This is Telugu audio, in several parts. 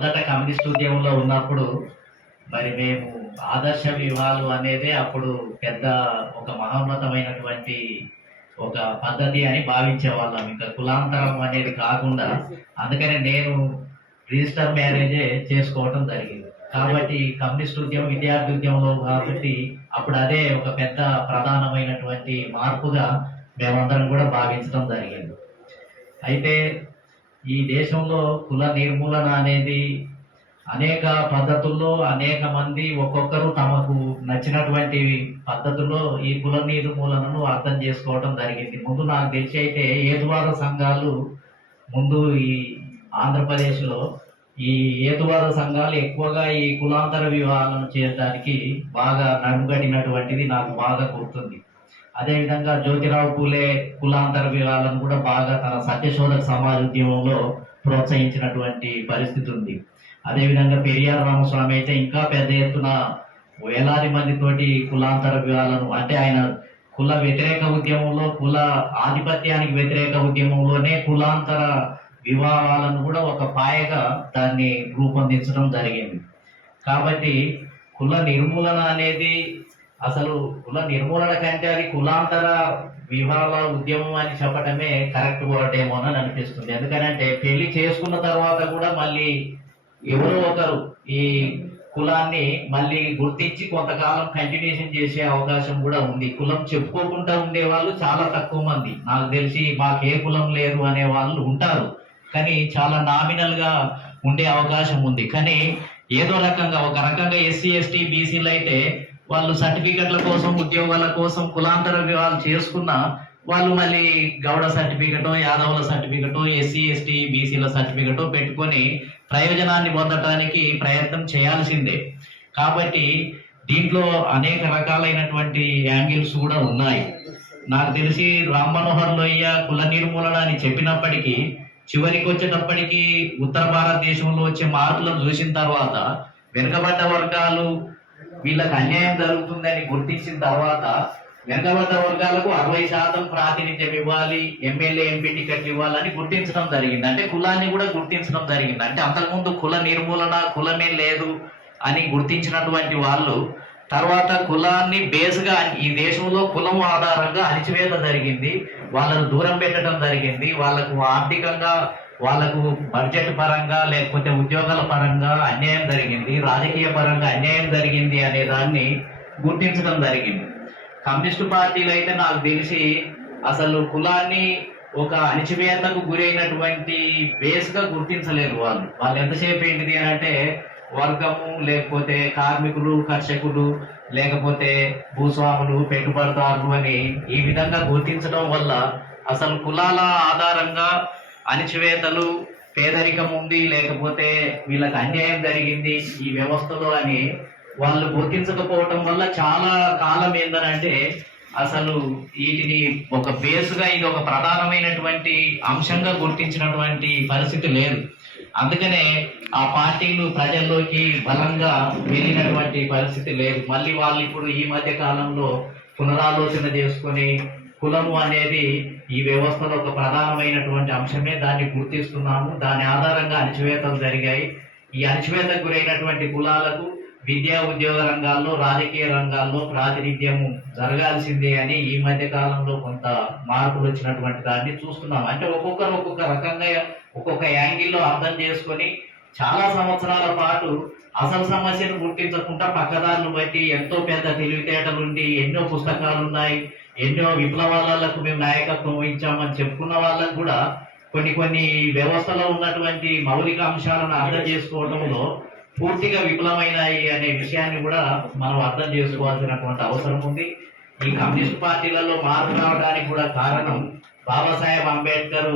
మొదట కమ్యూనిస్ట్ ఉద్యమంలో ఉన్నప్పుడు మరి మేము ఆదర్శ వివాహాలు అనేది అప్పుడు పెద్ద ఒక మహోన్నతమైనటువంటి ఒక పద్ధతి అని భావించే వాళ్ళం ఇంకా కులాంతరం అనేది కాకుండా అందుకనే నేను రిజిస్టర్ మ్యారేజే చేసుకోవటం జరిగింది. కాబట్టి కమ్యూనిస్ట్ ఉద్యమం విద్యార్థి ఉద్యమంలో కాబట్టి అప్పుడు అదే ఒక పెద్ద ప్రధానమైనటువంటి మార్పుగా మేమందరం కూడా భావించడం జరిగింది. అయితే ఈ దేశంలో కుల నిర్మూలన అనేది అనేక పద్ధతుల్లో అనేక మంది ఒక్కొక్కరు తమకు నచ్చినటువంటి పద్ధతుల్లో ఈ కుల నిర్మూలనను అర్థం చేసుకోవడం జరిగింది. ముందు నాకు తెలిసి అయితే ఏదువాద సంఘాలు ముందు ఈ ఆంధ్రప్రదేశ్లో ఈ ఏతువాద సంఘాలు ఎక్కువగా ఈ కులాంతర వివాహాలను చేయడానికి బాగా నడుగడినటువంటిది నాకు బాగా గుర్తుంది. అదేవిధంగా జ్యోతిరావు పూలే కులాంతర వివాహాలను కూడా బాగా తన సత్యశోధక సమాజ ఉద్యమంలో ప్రోత్సహించినటువంటి పరిస్థితి ఉంది. అదేవిధంగా పెరియార్ రామస్వామి అయితే ఇంకా పెద్ద ఎత్తున వేలాది మందితోటి కులాంతర వివాహాలను అంటే ఆయన కుల వ్యతిరేక ఉద్యమంలో కుల ఆధిపత్యానికి వ్యతిరేక ఉద్యమంలోనే కులాంతర వివాహాలను కూడా ఒక పాయగా దాన్ని రూపొందించడం జరిగింది. కాబట్టి కుల నిర్మూలన అనేది అసలు కుల నిర్మూలన కంటే అది కులాంతర వివాహ ఉద్యమం అని చెప్పడమే కరెక్ట్ వర్డ్ అని అనిపిస్తుంది. ఎందుకంటే పెళ్ళి చేసుకున్న తర్వాత కూడా మళ్ళీ ఎవరో ఒకరు ఈ కులాన్ని మళ్ళీ గుర్తించి కొంతకాలం కంటిన్యూషన్ చేసే అవకాశం కూడా ఉంది. కులం చెప్పుకోకుండా ఉండే వాళ్ళు చాలా తక్కువ మంది. నాకు తెలిసి మాకు ఏ కులం లేరు అనే వాళ్ళు ఉంటారు. కానీ చాలా నామినల్గా ఉండే అవకాశం ఉంది. కానీ ఏదో రకంగా ఒక రకంగా ఎస్సీ ఎస్టీ బీసీలు అయితే వాళ్ళు సర్టిఫికెట్ల కోసం ఉద్యోగాల కోసం కులాంతర వివాహాలు చేసుకున్నా వాళ్ళు మళ్ళీ గౌడ సర్టిఫికెట్ యాదవుల సర్టిఫికెటో ఎస్సీ ఎస్టీ బీసీల సర్టిఫికెట్ పెట్టుకొని ప్రయోజనాన్ని పొందటానికి ప్రయత్నం చేయాల్సిందే. కాబట్టి దీంట్లో అనేక రకాలైనటువంటి యాంగిల్స్ కూడా ఉన్నాయి. నాకు తెలిసి రామ్ మనోహర్ లోయ్య కుల నిర్మూలన అని చెప్పినప్పటికీ చివరికి వచ్చేటప్పటికీ ఉత్తర భారతదేశంలో వచ్చే మార్పులను చూసిన తర్వాత వెనుకబడ్డ వర్గాలు వీళ్ళకి అన్యాయం జరుగుతుందని గుర్తించిన తర్వాత వెనుకబడ్డ వర్గాలకు అరవై శాతం ప్రాతినిధ్యం ఇవ్వాలి ఎమ్మెల్యే ఎంపీ టికెట్లు ఇవ్వాలని గుర్తించడం జరిగింది. అంటే కులాన్ని కూడా గుర్తించడం జరిగింది. అంటే అంతకుముందు కుల నిర్మూలన కులమే లేదు అని గుర్తించినటువంటి వాళ్ళు తర్వాత కులాన్ని బేస్గా ఈ దేశంలో కులం ఆధారంగా అణిచివేత జరిగింది. వాళ్ళను దూరం పెట్టడం జరిగింది. వాళ్ళకు ఆర్థికంగా వాళ్ళకు బడ్జెట్ పరంగా లేకపోతే ఉద్యోగాల పరంగా అన్యాయం జరిగింది రాజకీయ పరంగా అన్యాయం జరిగింది అనే దాన్ని గుర్తించడం జరిగింది. కమ్యూనిస్టు పార్టీలు అయితే నాకు తెలిసి అసలు కులాన్ని ఒక అణిచివేతకు గురైనటువంటి బేస్గా గుర్తించలేదు వాళ్ళు. వాళ్ళు ఎంతసేపు ఏంటిది అని అంటే వర్గము లేకపోతే కార్మికులు కర్షకులు లేకపోతే భూస్వాములు పెట్టుబడిదారులు అని ఈ విధంగా గుర్తించడం వల్ల అసలు కులాల ఆధారంగా అణిచివేతలు పేదరికం ఉంది లేకపోతే వీళ్ళకి అన్యాయం జరిగింది ఈ వ్యవస్థలో అని వాళ్ళు గుర్తించకపోవటం వల్ల చాలా కాలం ఏందనంటే అసలు వీటిని ఒక బేస్గా ఇది ఒక ప్రధానమైనటువంటి అంశంగా గుర్తించినటువంటి పరిస్థితి లేదు. అందుకనే ఆ పార్టీలు ప్రజల్లోకి బలంగా వెళ్ళినటువంటి పరిస్థితి లేదు. మళ్ళీ వాళ్ళు ఇప్పుడు ఈ మధ్య కాలంలో పునరాలోచన చేసుకొని కులము అనేది ఈ వ్యవస్థలో ఒక ప్రధానమైనటువంటి అంశమే. దాన్ని గుర్తిస్తున్నాము. దాని ఆధారంగా అణచివేతలు జరిగాయి. ఈ అణచివేతకు గురైనటువంటి కులాలకు విద్యా ఉద్యోగ రంగాల్లో రాజకీయ రంగాల్లో ప్రాతినిధ్యము జరగాల్సిందే అని ఈ మధ్య కాలంలో కొంత మార్పులు వచ్చినటువంటి దాన్ని చూస్తున్నాం అంటే ఒక్కొక్కరు ఒక్కొక్క రకంగా ఒక్కొక్క యాంగిల్లో అర్థం చేసుకొని చాలా సంవత్సరాల పాటు అసలు సమస్యను గుర్తించకుండా పక్కదారులు బట్టి ఎంతో పెద్ద తెలివితేటలుండి ఎన్నో పుస్తకాలు ఉన్నాయి ఎన్నో విప్లవాలకు మేము నాయకత్వం వహించామని చెప్పుకున్న వాళ్ళకు కూడా కొన్ని కొన్ని వ్యవస్థలో ఉన్నటువంటి మౌలిక అంశాలను అర్థం చేసుకోవడంలో పూర్తిగా విఫలమైనాయి అనే విషయాన్ని కూడా మనం అర్థం చేసుకోవాల్సినటువంటి అవసరం ఉంది. ఈ కమ్యూనిస్ట్ పార్టీలలో మార్పు రావడానికి కూడా కారణం బాబాసాహెబ్ అంబేద్కర్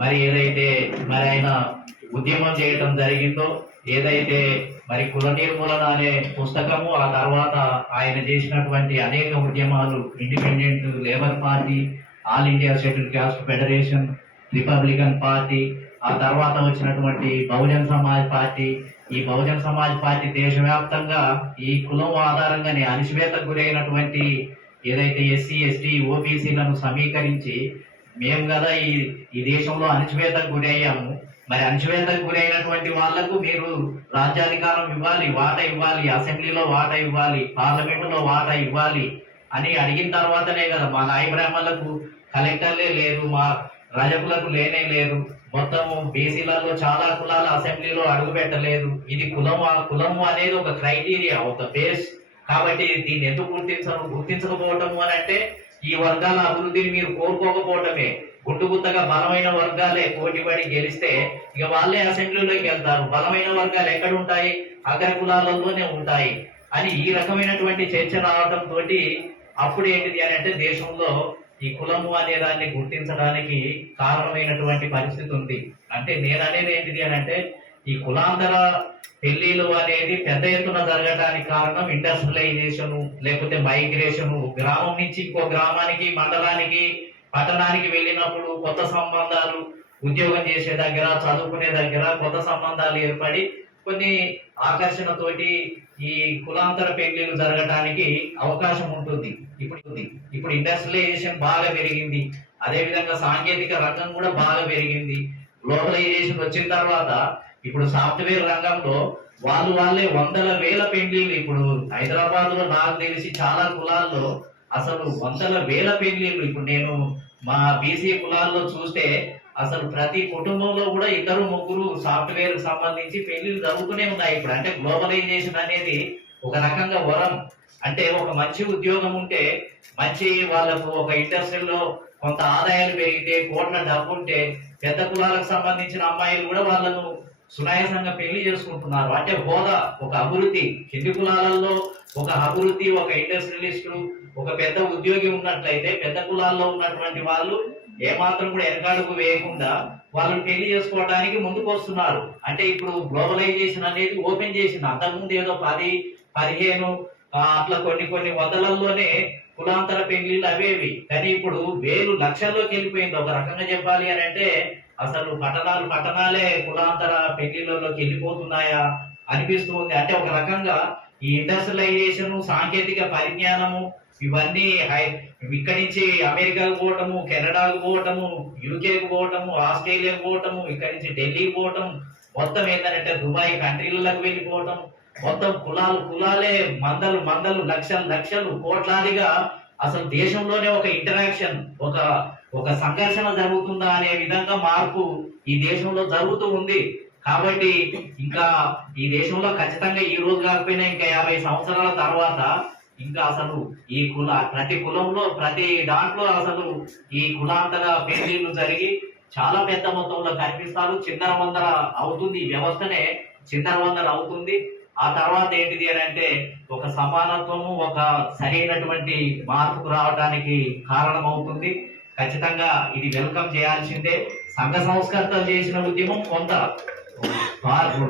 మరి ఏదైతే మరి ఆయన ఉద్యమం చేయటం జరిగిందో ఏదైతే మరి కుల నిర్మూలన అనే పుస్తకము ఆ తర్వాత ఆయన చేసినటువంటి అనేక ఉద్యమాలు independent labour party all India scheduled caste federation republican party ఆ తర్వాత వచ్చినటువంటి బహుజన్ సమాజ్ పార్టీ. ఈ బహుజన్ సమాజ్ పార్టీ దేశవ్యాప్తంగా ఈ కులం ఆధారంగానే అణిచివేతకు గురైనటువంటి ఏదైతే ఎస్సీ ఎస్టీ ఓబీసీలను సమీకరించి మేము కదా ఈ ఈ దేశంలో అణచివేతకు గురయ్యాము. మరి అణచివేతకు గురైనటువంటి వాళ్ళకు మీరు రాజ్యాధికారం ఇవ్వాలి వాటా ఇవ్వాలి అసెంబ్లీలో వాటా ఇవ్వాలి పార్లమెంటులో వాటా ఇవ్వాలి అని అడిగిన తర్వాతనే కదా మా నాయ బ్రాహ్మణులకు కలెక్టర్లే లేరు మా రజకులకు లేనే లేరు. మొత్తం బీసీలలో చాలా కులాల అసెంబ్లీలో అడుగు పెట్టలేదు. ఇది కులం కులము అనేది ఒక క్రైటీరియా ఒక బేస్. కాబట్టి దీన్ని ఎందుకు గుర్తించ గుర్తించకపోవటము అని అంటే ఈ వర్గాల అభివృద్ధిని మీరు కోరుకోకపోవటమే. గుట్టుగుత్తగా బలమైన వర్గాలే పోటీపడి గెలిస్తే ఇక వాళ్ళే అసెంబ్లీలోకి వెళ్తారు. బలమైన వర్గాలు ఎక్కడ ఉంటాయి అగ్ర కులాలలోనే ఉంటాయి. అని ఈ రకమైనటువంటి చర్చ రావడం తోటి అప్పుడు ఏంటిది అని అంటే దేశంలో ఈ కులము అనే దాన్ని గుర్తించడానికి కారణమైనటువంటి పరిస్థితి ఉంది. అంటే నేను అనేది ఏంటిది అని అంటే ఈ కులాంతర పెళ్ళిలు అనేది పెద్ద ఎత్తున జరగడానికి కారణం ఇండస్ట్రియలైజేషన్ లేకపోతే మైగ్రేషన్. గ్రామం నుంచి ఇంకో గ్రామానికి మండలానికి పట్టణానికి వెళ్ళినప్పుడు కొత్త సంబంధాలు ఉద్యోగం చేసే దగ్గర చదువుకునే దగ్గర కొత్త సంబంధాలు ఏర్పడి కొన్ని ఆకర్షణతోటి ఈ కులాంతర పెళ్ళిలు జరగడానికి అవకాశం ఉంటుంది. ఇప్పుడు ఇప్పుడు ఇండస్ట్రియలైజేషన్ బాగా పెరిగింది. అదేవిధంగా సాంకేతిక రంగం కూడా బాగా పెరిగింది. గ్లోబలైజేషన్ వచ్చిన తర్వాత ఇప్పుడు సాఫ్ట్వేర్ రంగంలో వాళ్ళు వాళ్ళే వందల వేల పెళ్ళిళ్ళు ఇప్పుడు హైదరాబాద్లో నాకు తెలిసి చాలా కులాల్లో అసలు వందల వేల పెళ్ళిళ్ళు ఇప్పుడు నేను మా బీసీ కులాల్లో చూస్తే అసలు ప్రతి కుటుంబంలో కూడా ఇద్దరు ముగ్గురు సాఫ్ట్వేర్ సంబంధించి పెళ్ళిళ్ళు జరుగుతూనే ఉన్నాయి ఇప్పుడు. అంటే గ్లోబలైజేషన్ అనేది ఒక రకంగా వరం. అంటే ఒక మంచి ఉద్యోగం ఉంటే మంచి వాళ్ళకు ఒక ఇండస్ట్రీలో కొంత ఆదాయాలు పెరిగితే కోట్ల డబ్బు ఉంటే పెద్ద కులాలకు సంబంధించిన అమ్మాయిలు కూడా వాళ్ళను సునాయాసంగా పెళ్ళి చేసుకుంటున్నారు. అంటే హోదా ఒక అభివృద్ధి. కింది కులాలలో ఒక అభివృద్ధి ఒక ఇండస్ట్రియలిస్టు ఒక పెద్ద ఉద్యోగి ఉన్నట్లయితే పెద్ద కులాల్లో ఉన్నటువంటి వాళ్ళు ఏమాత్రం కూడా వెనకాడుకు వేయకుండా వాళ్ళు పెళ్ళి చేసుకోవడానికి ముందుకు వస్తున్నారు. అంటే ఇప్పుడు గ్లోబలైజేషన్ అనేది ఓపెన్ చేసింది. అంతకుముందు ఏదో పది పదిహేను అట్లా కొన్ని కొన్ని వందలలోనే కులాంతర పెళ్ళిళ్ళు అవేవి. కానీ ఇప్పుడు వేలు లక్షల్లోకి వెళ్ళిపోయింది. ఒక రకంగా చెప్పాలి అని అంటే అసలు పట్టణాలు పట్టణాలే కులాంతర పెళ్ళిళ్ళలోకి వెళ్ళిపోతున్నాయా అనిపిస్తుంది అంటే ఒక రకంగా ఈ ఇండస్ట్రియలైజేషన్ సాంకేతిక పరిజ్ఞానము ఇవన్నీ హై- ఇక్కడి నుంచి అమెరికాకు పోవటము కెనడాకు పోవటము యూకేకి పోవటము ఆస్ట్రేలియాకు పోవటము ఇక్కడి నుంచి ఢిల్లీకి పోవటం మొత్తం ఏంటంటే దుబాయ్ కంట్రీలకు వెళ్ళిపోవటం మొత్తం కులాలు కులాలే మందలు మందలు లక్షలు లక్షలు కోట్లాదిగా అసలు దేశంలోనే ఒక ఇంటరాక్షన్ ఒక ఒక సంఘర్షణ జరుగుతుందా అనే విధంగా మార్పు ఈ దేశంలో జరుగుతూ ఉంది. కాబట్టి ఇంకా ఈ దేశంలో ఖచ్చితంగా ఈ రోజు కాకపోయినా ఇంకా యాభై సంవత్సరాల తర్వాత ఇంకా అసలు ఈ కుల ప్రతి కులంలో ప్రతి దాంట్లో అసలు ఈ కులాంతర పెళ్ళిళ్ళు జరిగి చాలా పెద్ద మొత్తంలో కనిపిస్తారు. చిందర వందర అవుతుంది ఈ వ్యవస్థనే. చిందర వందర అవుతుంది. ఆ తర్వాత ఏంటిది అని అంటే ఒక సమానత్వము ఒక సరైనటువంటి మార్పుకు రావడానికి కారణమవుతుంది. ఖచ్చితంగా ఇది వెల్కమ్ చేయాల్సిందే. సంఘ సంస్కర్తలు చేసిన ఉద్యమం కొంత.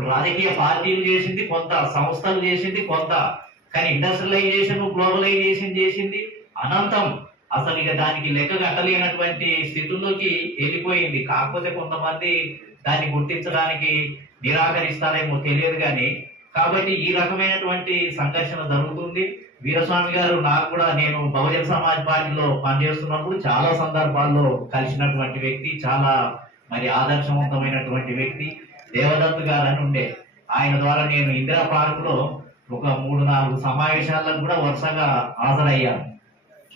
రాజకీయ పార్టీలు చేసింది కొంత సంస్థలు చేసింది కొంత. కానీ ఇండస్ట్రియలైజేషన్ గ్లోబలైజేషన్ చేసింది అనంతం. అసలు ఇక దానికి లెక్క కట్టలేనటువంటి స్థితుల్లోకి వెళ్ళిపోయింది. కాకపోతే కొంతమంది దాన్ని గుర్తించడానికి నిరాకరిస్తారేమో తెలియదు కానీ కాబట్టి ఈ రకమైనటువంటి సంఘర్షణ జరుగుతుంది. వీరస్వామి గారు నాకు కూడా నేను బహుజన సమాజ్ పార్టీలో పనిచేస్తున్నప్పుడు చాలా సందర్భాల్లో కలిసినటువంటి వ్యక్తి చాలా మరి ఆదర్శవంతమైనటువంటి వ్యక్తి దేవదత్తు గారు అని ఉండే. ఆయన ద్వారా నేను ఇందిరా పార్క్లో ఒక మూడు నాలుగు సమావేశాలకు కూడా వరుసగా హాజరయ్యాను.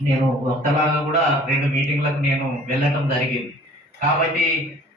నేను ఒక్కలాగా కూడా రెండు మీటింగ్లకు నేను వెళ్ళటం జరిగింది. కాబట్టి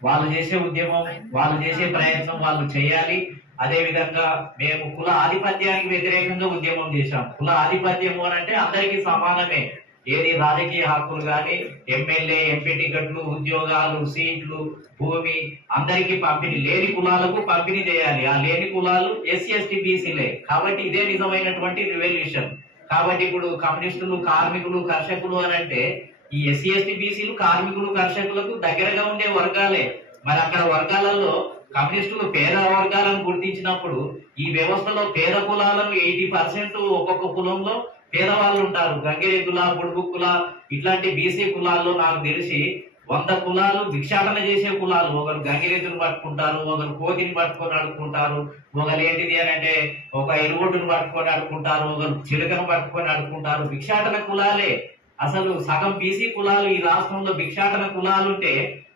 వాళ్ళు చేసే ఉద్యమం వాళ్ళు చేసే ప్రయత్నం వాళ్ళు చేయాలి. అదేవిధంగా మేము కుల ఆధిపత్యానికి వ్యతిరేకంగా ఉద్యమం చేశాం. కుల ఆధిపత్యం అని అంటే అందరికీ సమానమే. ఏది రాజకీయ హక్కులు కానీ ఎమ్మెల్యే ఎంపీ టికెట్లు ఉద్యోగాలు సీట్లు భూమి అందరికీ పంపిణీ లేని కులాలకు పంపిణీ చేయాలి. ఆ లేని కులాలు ఎస్సీ ఎస్టీ బీసీలే. కాబట్టి ఇదే నిజమైనటువంటి రివల్యూషన్. కాబట్టి ఇప్పుడు కమ్యూనిస్టులు కార్మికులు కర్షకులు అని అంటే ఈ ఎస్సీ ఎస్టీ బీసీలు కార్మికులు కర్షకులకు దగ్గరగా ఉండే వర్గాలే. మరి అక్కడ వర్గాలలో కమ్యూనిస్టులు పేద వర్గాలను గుర్తించినప్పుడు ఈ వ్యవస్థలో పేద కులాలను ఎయిటీ పర్సెంట్ ఒక్కొక్క కులంలో పేదవాళ్ళు ఉంటారు. గంగిరే కుల బుడుగు కుల ఇట్లాంటి బీసీ కులాల్లో నాకు తెలిసి వంద కులాలు భిక్షాటన చేసే కులాలు. ఒకరు గంగిరేతుని పట్టుకుంటారు ఒకరు కోతిని పట్టుకొని అడుక్కుంటారు ఒకరు ఏంటిది అని అంటే ఒక ఎరుగొడ్డును పట్టుకొని అడుక్కుంటారు ఒకరు చిలుకను పట్టుకొని అడుక్కుంటారు భిక్షాటన కులాలే. అసలు సగం బీసీ కులాలు ఈ రాష్ట్రంలో భిక్షాటన కులాలు ఉంటే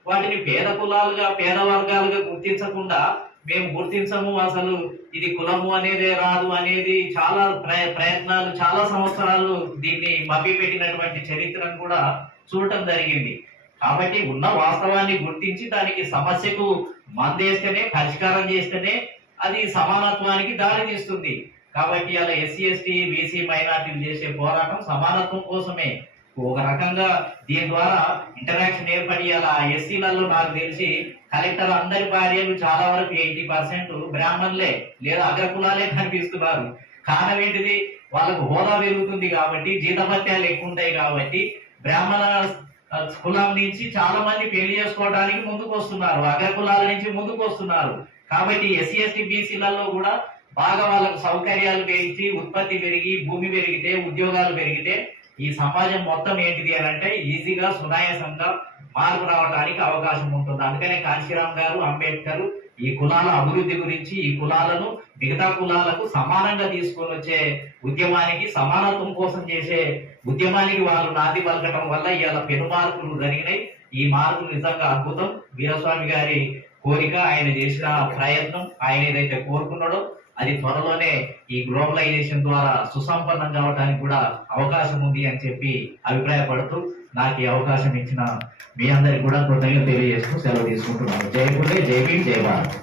వాటిని పేద కులాలుగా పేద వర్గాలుగా గుర్తించకుండా మేము గుర్తించము అసలు. ఇది కులము అనేది రాదు అనేది చాలా ప్రయత్నాలు చాలా సంవత్సరాలు దీన్ని మభ్యపెట్టినటువంటి చరిత్రను కూడా చూడటం జరిగింది. కాబట్టి ఉన్న వాస్తవాన్ని గుర్తించి దానికి సమస్యకు మందేస్తేనే పరిష్కారం చేస్తేనే అది సమానత్వానికి దారి తీస్తుంది. కాబట్టి అలా ఎస్సీ ఎస్టీ బీసీ మైనార్టీలు చేసే పోరాటం సమానత్వం కోసమే. ఒక రకంగా దీని ద్వారా ఇంటరాక్షన్ ఏర్పడి అలా ఎస్సీలలో నాకు తెలిసి కలెక్టర్ అందరి భార్యలు చాలా వరకు ఎయిటీ పర్సెంట్ బ్రాహ్మణులే లేదా అగ్రకులాలే కనిపిస్తున్నారు. కారణం ఏంటిది? వాళ్ళకు హోదా పెరుగుతుంది కాబట్టి జీతభత్యాలు ఎక్కువ ఉంటాయి కాబట్టి బ్రాహ్మణ కులం నుంచి చాలా మంది పెళ్ళి చేసుకోవడానికి ముందుకు వస్తున్నారు అగ్ర కులాల నుంచి ముందుకు వస్తున్నారు. కాబట్టి ఎస్సీ ఎస్టీ బీసీలలో కూడా బాగా వాళ్ళకు సౌకర్యాలు పెరిగి ఉత్పత్తి పెరిగి భూమి పెరిగితే ఉద్యోగాలు పెరిగితే ఈ సమాజం మొత్తం ఏంటిది అని అంటే ఈజీగా సునాయాసంగా మార్పు రావడానికి అవకాశం ఉంటుంది. అందుకనే కాశీరామ్ గారు అంబేద్కర్ ఈ కులాల అభివృద్ధి గురించి ఈ కులాలను మిగతా కులాలకు సమానంగా తీసుకొని వచ్చే ఉద్యమానికి సమానత్వం కోసం చేసే ఉద్యమానికి వాళ్ళు నాది పలకటం వల్ల ఇవాళ పెను మార్పులు జరిగినాయి. ఈ మార్పులు నిజంగా అద్భుతం. వీరస్వామి గారి కోరిక ఆయన చేసిన ప్రయత్నం ఆయన ఏదైతే కోరుకున్నాడో అది త్వరలోనే ఈ గ్లోబలైజేషన్ ద్వారా సుసంపన్నం కావడానికి కూడా అవకాశం ఉంది అని చెప్పి అభిప్రాయపడుతూ నాకు ఈ అవకాశం ఇచ్చిన మీ అందరికి కూడా కృతజ్ఞత తెలియజేస్తూ సెలవు తీసుకుంటున్నాను. జై పుల్లే జై భీమ్ జై భారత్.